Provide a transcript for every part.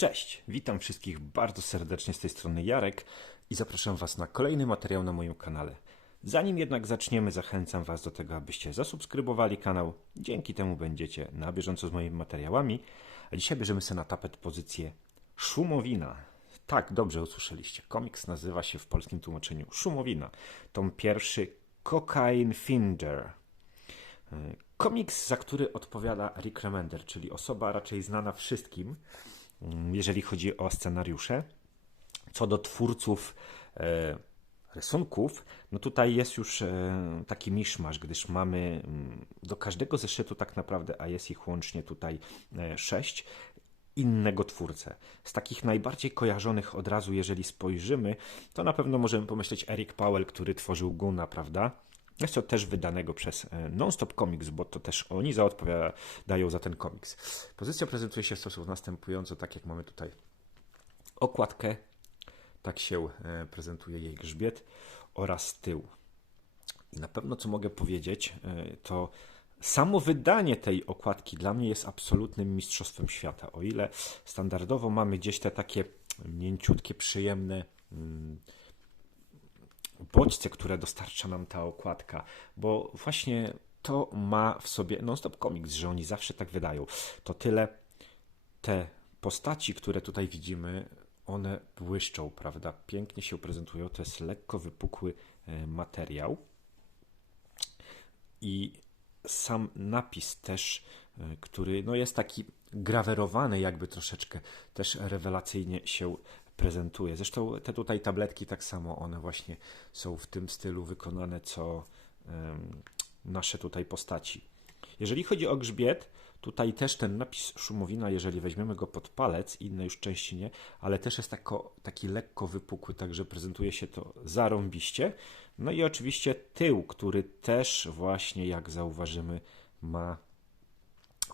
Cześć, witam wszystkich bardzo serdecznie z tej strony Jarek i zapraszam Was na kolejny materiał na moim kanale. Zanim jednak zaczniemy, zachęcam Was do tego, abyście zasubskrybowali kanał. Dzięki temu będziecie na bieżąco z moimi materiałami. A dzisiaj bierzemy sobie na tapet pozycję Szumowina. Tak, dobrze usłyszeliście. Komiks nazywa się w polskim tłumaczeniu Szumowina. Tom pierwszy Cocaine Finder. Komiks, za który odpowiada Rick Remender, czyli osoba raczej znana wszystkim, jeżeli chodzi o scenariusze. Co do twórców e, rysunków, no tutaj jest już e, taki miszmasz, gdyż mamy mm, do każdego zeszytu tak naprawdę, a jest ich łącznie tutaj e, sześć, innego twórcę. Z takich najbardziej kojarzonych od razu, jeżeli spojrzymy, to na pewno możemy pomyśleć Eric Powell, który tworzył Guna, prawda? Jest to też wydanego przez e, Nonstop Comics, bo to też oni zaodpowiadają za ten komiks. Pozycja prezentuje się w sposób następujący, tak jak mamy tutaj okładkę, tak się e, prezentuje jej grzbiet oraz tył. I na pewno co mogę powiedzieć, e, to samo wydanie tej okładki dla mnie jest absolutnym mistrzostwem świata. O ile standardowo mamy gdzieś te takie mięciutkie, przyjemne mm, bodźce, które dostarcza nam ta okładka, bo właśnie to ma w sobie non-stop comics, że oni zawsze tak wydają. To tyle te postaci, które tutaj widzimy, one błyszczą, prawda? Pięknie się prezentują. To jest lekko wypukły e, materiał. I sam napis też, e, który no jest taki grawerowany, jakby troszeczkę też rewelacyjnie się prezentuje. Zresztą te tutaj tabletki tak samo, one właśnie są w tym stylu wykonane, co nasze tutaj postaci. Jeżeli chodzi o grzbiet, tutaj też ten napis szumowina, jeżeli weźmiemy go pod palec, inne już części nie, ale też jest tako, taki lekko wypukły, także prezentuje się to zarąbiście. No i oczywiście tył, który też właśnie, jak zauważymy, ma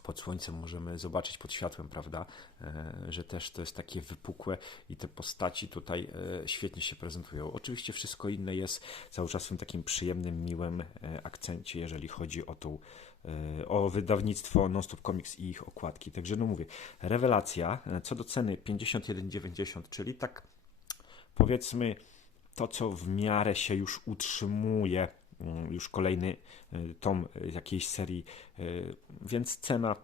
pod słońcem możemy zobaczyć pod światłem, prawda, e, że też to jest takie wypukłe i te postaci tutaj e, świetnie się prezentują. Oczywiście wszystko inne jest cały czas w tym takim przyjemnym, miłym e, akcencie, jeżeli chodzi o tą o wydawnictwo Nonstop Comics i ich okładki. Także no mówię, rewelacja. Co do ceny 51,90, czyli tak powiedzmy to, co w miarę się już utrzymuje już kolejny y, tom jakiejś serii, y, więc cena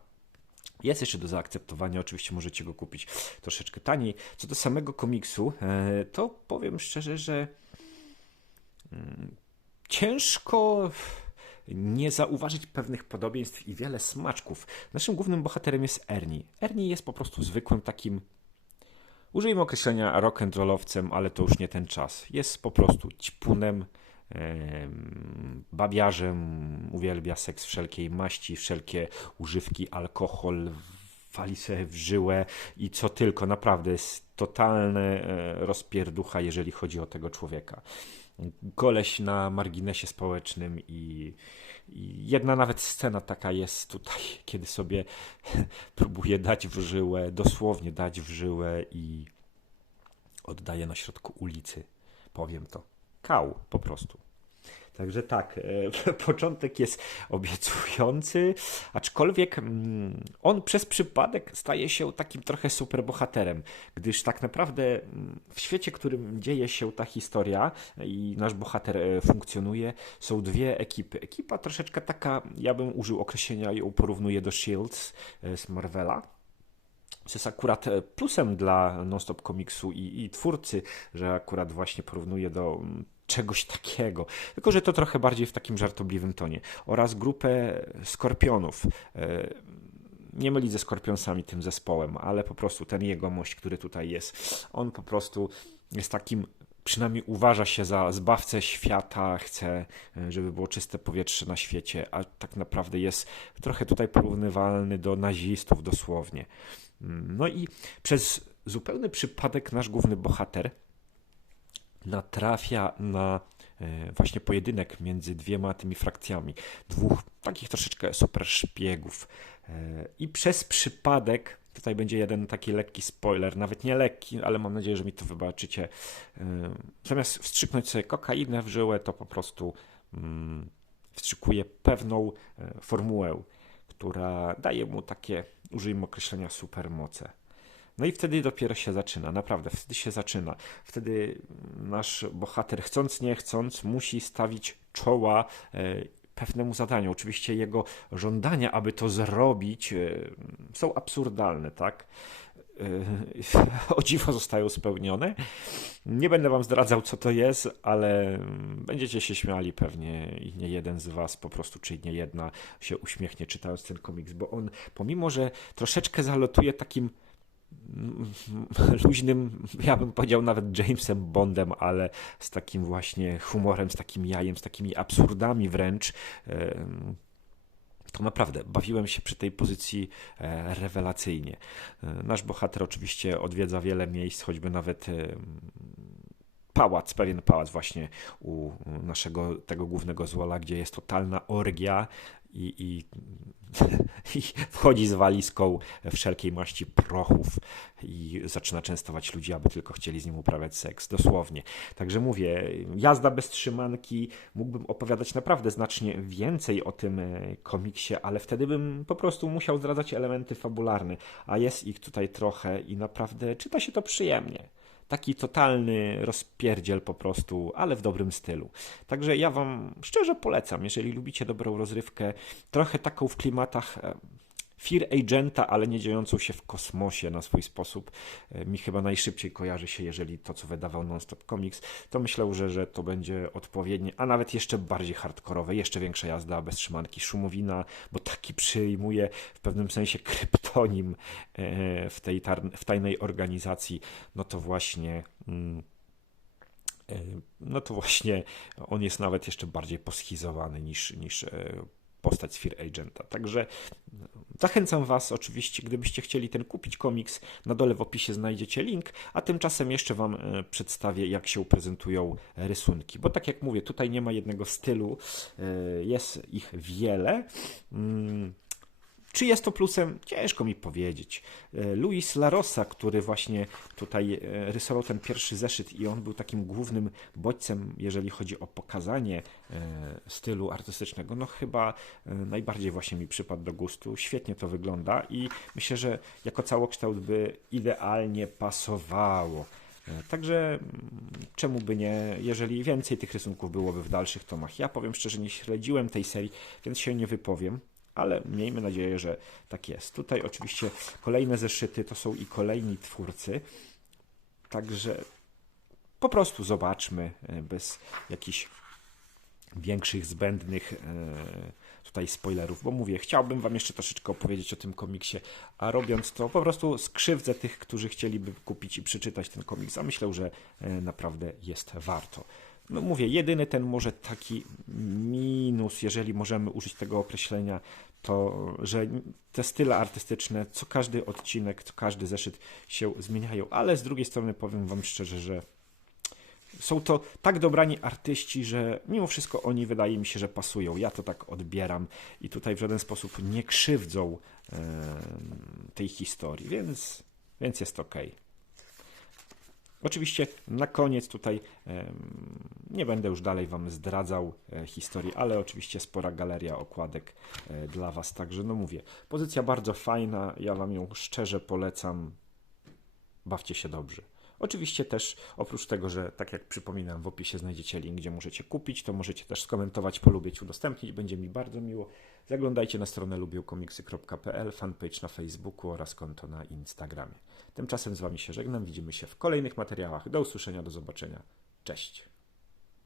jest jeszcze do zaakceptowania. Oczywiście możecie go kupić troszeczkę taniej. Co do samego komiksu, e, to powiem szczerze, że mm, ciężko nie zauważyć pewnych podobieństw i wiele smaczków. Naszym głównym bohaterem jest Ernie. Ernie jest po prostu zwykłym takim Użyjmy określenia rock'n'rollowcem, ale to już nie ten czas. Jest po prostu ćpunem, babiarzem, uwielbia seks wszelkiej maści, wszelkie używki, alkohol, wali sobie w żyłę i co tylko, naprawdę jest totalne e, rozpierducha, jeżeli chodzi o tego człowieka. Goleś na marginesie społecznym i, i jedna nawet scena taka jest tutaj, kiedy sobie próbuje dać w żyłę, dosłownie dać w żyłę i oddaje na środku ulicy. Powiem to kał po prostu. Także tak, e, początek jest obiecujący, aczkolwiek mm, on przez przypadek staje się takim trochę superbohaterem, gdyż tak naprawdę mm, w świecie, w którym dzieje się ta historia i nasz bohater e, funkcjonuje, są dwie ekipy. Ekipa troszeczkę taka, ja bym użył określenia, ją porównuję do Shields e, z Marvela co jest akurat plusem dla Nonstop Komiksu i, i twórcy, że akurat właśnie porównuje do mm, czegoś takiego. Tylko, że to trochę bardziej w takim żartobliwym tonie. Oraz grupę skorpionów. E, nie myli ze skorpionsami tym zespołem, ale po prostu ten jegomość, który tutaj jest, on po prostu jest takim przynajmniej uważa się za zbawcę świata, chce, e, żeby było czyste powietrze na świecie, a tak naprawdę jest trochę tutaj porównywalny do nazistów dosłownie. No i przez zupełny przypadek nasz główny bohater natrafia na e, właśnie pojedynek między dwiema tymi frakcjami. Dwóch takich troszeczkę super szpiegów. E, I przez przypadek, tutaj będzie jeden taki lekki spoiler, nawet nie lekki, ale mam nadzieję, że mi to wybaczycie. E, zamiast wstrzyknąć sobie kokainę w żyłę, to po prostu mm, wstrzykuje pewną formułę, która daje mu takie, użyjmy określenia, supermoce. No i wtedy dopiero się zaczyna, naprawdę, wtedy się zaczyna. Wtedy nasz bohater, chcąc nie chcąc, musi stawić czoła e, pewnemu zadaniu. Oczywiście jego żądania, aby to zrobić, e, są absurdalne, tak? O dziwo zostają spełnione. Nie będę wam zdradzał, co to jest, ale będziecie się śmiali pewnie i nie jeden z was po prostu, czy nie jedna się uśmiechnie czytając ten komiks, bo on, pomimo, że troszeczkę zalotuje takim luźnym, ja bym powiedział nawet Jamesem Bondem, ale z takim właśnie humorem, z takim jajem, z takimi absurdami wręcz. To naprawdę bawiłem się przy tej pozycji e, rewelacyjnie. E, nasz bohater oczywiście odwiedza wiele miejsc, choćby nawet pałac, pewien pałac właśnie u naszego tego głównego złola, gdzie jest totalna orgia i, i, i wchodzi z walizką wszelkiej maści prochów i zaczyna częstować ludzi, aby tylko chcieli z nim uprawiać seks, dosłownie. Także mówię, jazda bez trzymanki, mógłbym opowiadać naprawdę znacznie więcej o tym e, komiksie, ale wtedy bym po prostu musiał zdradzać elementy fabularne, a jest ich tutaj trochę i naprawdę czyta się to przyjemnie. Taki totalny rozpierdziel po prostu, ale w dobrym stylu. Także ja Wam szczerze polecam, jeżeli lubicie dobrą rozrywkę, trochę taką w klimatach Fear Agenta, ale nie dziejącą się w kosmosie na swój sposób. E, mi chyba najszybciej kojarzy się, jeżeli to, co wydawał Nonstop Comics, to myślę, że, że to będzie odpowiednie, a nawet jeszcze bardziej hardkorowe, jeszcze większa jazda bez trzymanki, szumowina, bo taki przyjmuje w pewnym sensie kryptonim e, w tej w tajnej organizacji, no to właśnie mm, e, no to właśnie on jest nawet jeszcze bardziej poschizowany niż, niż postać Fear Agenta. Także zachęcam Was oczywiście, gdybyście chcieli ten kupić komiks, na dole w opisie znajdziecie link, a tymczasem jeszcze Wam e, przedstawię, jak się prezentują rysunki. Bo tak jak mówię, tutaj nie ma jednego stylu, e, jest ich wiele. Czy jest to plusem? Ciężko mi powiedzieć. E, Luis Larosa, który właśnie tutaj e, rysował ten pierwszy zeszyt i on był takim głównym bodźcem, jeżeli chodzi o pokazanie e, stylu artystycznego, no chyba najbardziej właśnie mi przypadł do gustu. Świetnie to wygląda i myślę, że jako całokształt by idealnie pasowało. Także mm, czemu by nie, jeżeli więcej tych rysunków byłoby w dalszych tomach. Ja powiem szczerze, nie śledziłem tej serii, więc się nie wypowiem ale miejmy nadzieję, że tak jest. Tutaj oczywiście kolejne zeszyty to są i kolejni twórcy, także po prostu zobaczmy e, bez jakichś większych, zbędnych e, tutaj spoilerów, bo mówię, chciałbym Wam jeszcze troszeczkę opowiedzieć o tym komiksie, a robiąc to po prostu skrzywdzę tych, którzy chcieliby kupić i przeczytać ten komiks, a myślę, że e, naprawdę jest warto. No mówię, jedyny ten może taki minus, jeżeli możemy użyć tego określenia, to, że te style artystyczne, co każdy odcinek, co każdy zeszyt się zmieniają, ale z drugiej strony powiem Wam szczerze, że są to tak dobrani artyści, że mimo wszystko oni wydaje mi się, że pasują. Ja to tak odbieram i tutaj w żaden sposób nie krzywdzą e, tej historii, więc, więc jest ok. Oczywiście na koniec tutaj nie będę już dalej Wam zdradzał e, historii, ale oczywiście spora galeria okładek e, dla Was. Także no mówię, pozycja bardzo fajna, ja Wam ją szczerze polecam. Bawcie się dobrze. Oczywiście też oprócz tego, że tak jak przypominam, w opisie znajdziecie link, gdzie możecie kupić, to możecie też skomentować, polubić, udostępnić. Będzie mi bardzo miło. Zaglądajcie na stronę lubiłkomiksy.pl, fanpage na Facebooku oraz konto na Instagramie. Tymczasem z Wami się żegnam. Widzimy się w kolejnych materiałach. Do usłyszenia, do zobaczenia. Cześć.